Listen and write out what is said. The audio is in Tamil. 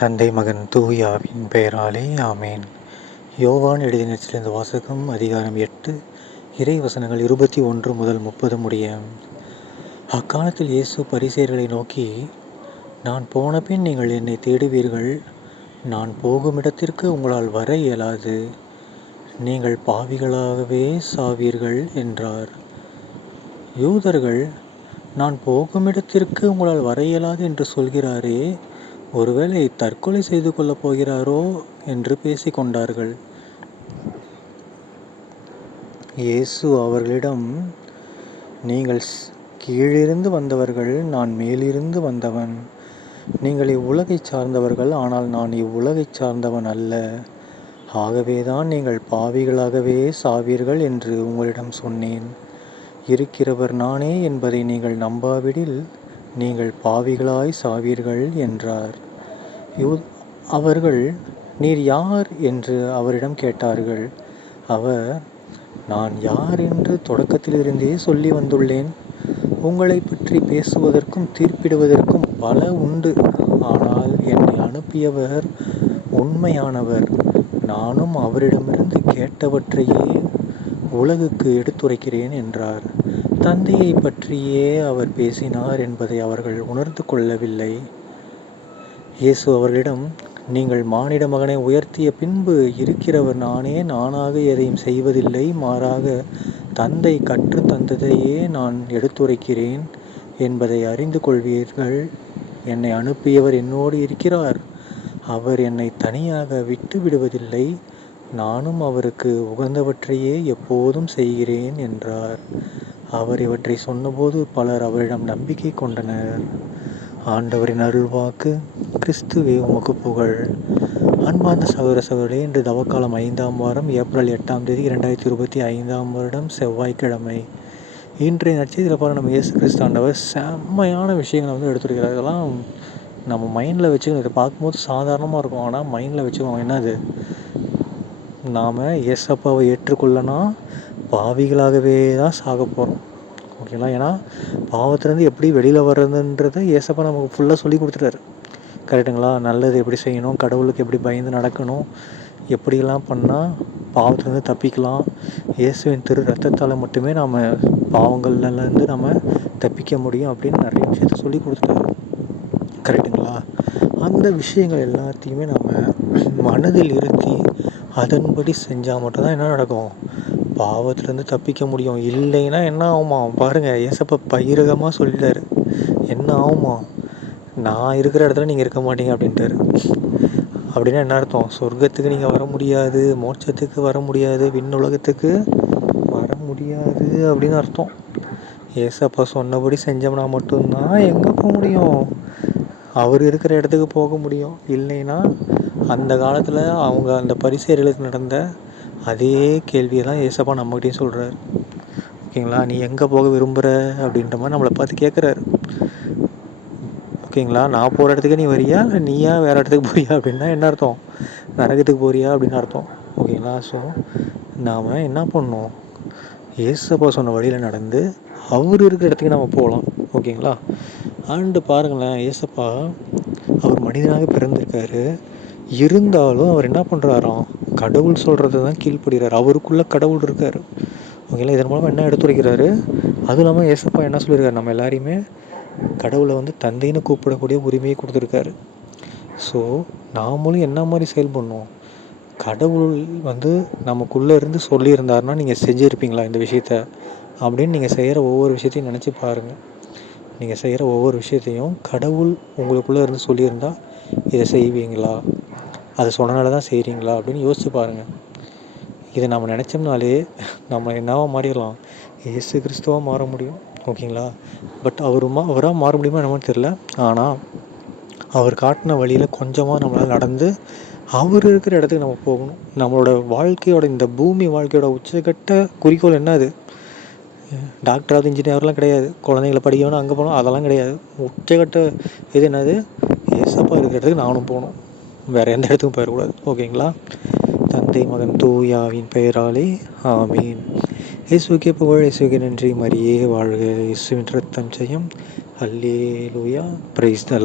தந்தை மகன் தூயாவின் பெயராலே ஆமேன். யோவான் எழுதினத்திலிருந்து வாசகம் அதிகாரம் எட்டு இறை வசனங்கள் இருபத்தி ஒன்று முதல் முப்பது முடிய. அக்காலத்தில் இயேசு பரிசேர்களை நோக்கி நான் போன பின் நீங்கள் என்னை தேடுவீர்கள் நான் போகும் இடத்திற்கு உங்களால் வர இயலாது நீங்கள் பாவிகளாகவே சாவீர்கள் என்றார். யூதர்கள் நான் போகும் இடத்திற்கு உங்களால் வர இயலாது என்று சொல்கிறாரே ஒருவேளை தற்கொலை செய்து கொள்ளப் போகிறாரோ என்று பேசிக்கொண்டார்கள் இயேசு அவர்களிடம் நீங்கள் கீழிருந்து வந்தவர்கள் நான் மேலிருந்து வந்தவன். நீங்கள் இவ்வுலகை சார்ந்தவர்கள் ஆனால் நான் இவ்வுலகை சார்ந்தவன் அல்ல. ஆகவேதான் நீங்கள் பாவிகளாகவே சாவீர்கள் என்று உங்களிடம் சொன்னேன். இருக்கிறவர் நானே என்பதை நீங்கள் நம்பாவிடில் நீங்கள் பாவிகளாய் சாவீர்கள் என்றார். யூ அவர்கள் நீர் யார்? என்று அவரிடம் கேட்டார்கள். அவர் நான் யார் என்று தொடக்கத்திலிருந்தே சொல்லி வந்துள்ளேன். உங்களை பற்றி பேசுவதற்கும் தீர்ப்பிடுவதற்கும் பல உண்டு. ஆனால் என்னை அனுப்பியவர் உண்மையானவர். நானும் அவரிடமிருந்து கேட்டவற்றையே உலகுக்கு எடுத்துரைக்கிறேன் என்றார். தந்தையை பற்றியே அவர் பேசினார் என்பதை அவர்கள் உணர்ந்து கொள்ளவில்லை. இயேசு அவர்களிடம் நீங்கள் மானிட மகனை உயர்த்திய பின்பு இருக்கிறவர் நானே நானாக எதையும் செய்வதில்லை மாறாக தந்தை கற்று தந்ததையே நான் எடுத்துரைக்கிறேன் என்பதை அறிந்து கொள்வீர்கள். என்னை அனுப்பியவர் என்னோடு இருக்கிறார். அவர் என்னை தனியாக விட்டு விடுவதில்லை. நானும் அவருக்கு உகந்தவற்றையே எப்போதும் செய்கிறேன் என்றார். அவர் இவற்றை சொன்னபோது பலர் அவரிடம் நம்பிக்கை கொண்டனர். ஆண்டவரின் அருள்வாக்கு கிறிஸ்துவே உமக்கு புகழ். அன்பார்ந்த சகோதர சகோதரே இன்று தவக்காலம் ஐந்தாம் வாரம் ஏப்ரல் எட்டாம் தேதி இரண்டாயிரத்தி இருபத்தி ஐந்தாம் வருடம் செவ்வாய்க்கிழமை. இன்றைய நட்சத்திரத்தில் பாரு நம்ம இயேசு கிறிஸ்து ஆண்டவர் செம்மையான விஷயங்களை வந்து எடுத்துருக்கிறார். இதெல்லாம் நம்ம மைண்டில் வச்சுக்கணும். இதை பார்க்கும்போது சாதாரணமாக இருக்கும். ஆனால் மைண்டில் வச்சுக்கோங்க என்னது? நாம் இயேசப்பாவை ஏற்றுக்கொள்ளனா பாவிகளாகவே தான் சாக போகிறோம் ஓகேங்களா ஏன்னா பாவத்துலேருந்து எப்படி வெளியில் வர்றதுன்றதை ஏசப்பா நமக்கு ஃபுல்லாக சொல்லி கொடுத்துட்டாரு. கரெக்டுங்களா நல்லது எப்படி செய்யணும்? கடவுளுக்கு எப்படி பயந்து நடக்கணும்? எப்படியெல்லாம் பண்ணால் பாவத்துலேருந்து தப்பிக்கலாம்? இயேசுவின் திரு ரத்தத்தால் மட்டுமே நாம் பாவங்கள்லேருந்து நம்ம தப்பிக்க முடியும் அப்படின்னு நிறைய விஷயத்த சொல்லி கொடுத்துட்டாரு. கரெக்டுங்களா அந்த விஷயங்கள் எல்லாத்தையுமே நம்ம மனதில் இருத்தி அதன்படி செஞ்சால் மட்டும்தான் என்ன நடக்கும்? பாவத்துலேருந்து தப்பிக்க முடியும். இல்லைன்னா என்ன ஆகுமா? பாருங்கள் ஏசப்ப பகிரகமாக சொல்லிட்டாரு. என்ன ஆகுமா? நான் இருக்கிற இடத்துல நீங்கள் இருக்க மாட்டீங்க அப்படின்ட்டாரு. அப்படின்னா என்ன அர்த்தம்? சொர்க்கத்துக்கு நீங்கள் வர முடியாது மோட்சத்துக்கு வர முடியாது விண்ணுலகத்துக்கு வர முடியாது அப்படின்னு அர்த்தம். ஏசப்பா சொன்னபடி செஞ்சோம்னா மட்டும்தான் எங்கே போக முடியும்? அவர் இருக்கிற இடத்துக்கு போக முடியும். இல்லைன்னா அந்த காலத்தில் அவங்க அந்த பரிசேர்களுக்கு நடந்த அதே கேள்வியை தான் ஏசப்பா நம்மகிட்டையும் சொல்கிறார் ஓகேங்களா? நீ எங்கே போக விரும்புகிற அப்படின்ற மாதிரி நம்மளை பார்த்து கேட்குறாரு ஓகேங்களா? நான் போகிற இடத்துக்கு நீ வரியா? இல்லை நீயா வேறு இடத்துக்கு போறியா? அப்படின்னா என்ன அர்த்தம்? நரகத்துக்கு போறியா? அப்படின்னு அர்த்தம். ஓகேங்களா? ஸோ நாம் என்ன பண்ணோம் ஏசப்பா சொன்ன வழியில் நடந்து அவர் இருக்கிற இடத்துக்கு நம்ம போகலாம் ஓகேங்களா? ஆண்டு பாருங்களேன் ஏசப்பா அவர் மனிதனாக பிறந்திருக்காரு. இருந்தாலும் அவர் என்ன பண்ணுறாராம் கடவுள் சொல்கிறது தான் கீழ்ப்படுகிறார் அவருக்குள்ளே கடவுள் இருக்கார். ஓகேங்களா? இதன் மூலமாக என்ன எடுத்துரைக்கிறாரு? அதுவும் இல்லாமல் ஏசப்பா என்ன சொல்லியிருக்காரு? நம்ம எல்லாரையுமே கடவுளை வந்து தந்தைன்னு கூப்பிடக்கூடிய உரிமையை கொடுத்துருக்காரு. ஸோ நாமளும் என்ன மாதிரி செயல்படணும் கடவுள் வந்து நமக்குள்ளே இருந்து சொல்லியிருந்தாருன்னா நீங்கள் செஞ்சுருப்பீங்களா இந்த விஷயத்த? அப்படின்னு நீங்கள் செய்கிற ஒவ்வொரு விஷயத்தையும் நினச்சி பாருங்கள் நீங்கள் செய்கிற ஒவ்வொரு விஷயத்தையும் கடவுள் உங்களுக்குள்ளே இருந்து சொல்லியிருந்தால் இதை செய்வீங்களா? அதை சொன்னனால தான் செய்கிறீங்களா அப்படின்னு யோசிச்சு பாருங்கள் இதை நம்ம நினச்சோம்னாலே நம்ம என்னவாக மாறிடலாம்? ஏசு கிறிஸ்துவாக மாற முடியும் ஓகேங்களா? பட் அவருமா அவராக மாற முடியுமா என்னமோ தெரில ஆனால் அவர் காட்டின வழியில் கொஞ்சமாக நம்மளால் நடந்து அவர் இருக்கிற இடத்துக்கு நம்ம போகணும். நம்மளோட வாழ்க்கையோட இந்த பூமி வாழ்க்கையோட உச்சகட்ட குறிக்கோள் என்ன அது? டாக்டராவது இன்ஜினியர்லாம் கிடையாது. குழந்தைங்கள படிக்கணும் அங்கே போகணும் அதெல்லாம் கிடையாது. உச்சகட்ட இது என்னது? ஏசப்பா இருக்கிற இடத்துக்கு நானும் போகணும். வேறு எந்த இடத்துக்கும் போயிடக்கூடாது ஓகேங்களா? தந்தை மகன் தூயாவின் பெயராலே ஆமீன். இயேசுக்கே புகழ் இயேசுக்கு நன்றி. மரியே வாழ்க இயேசுவின் ரத்தம் செய்யும் அல்லே லூயா பிரைஸ் த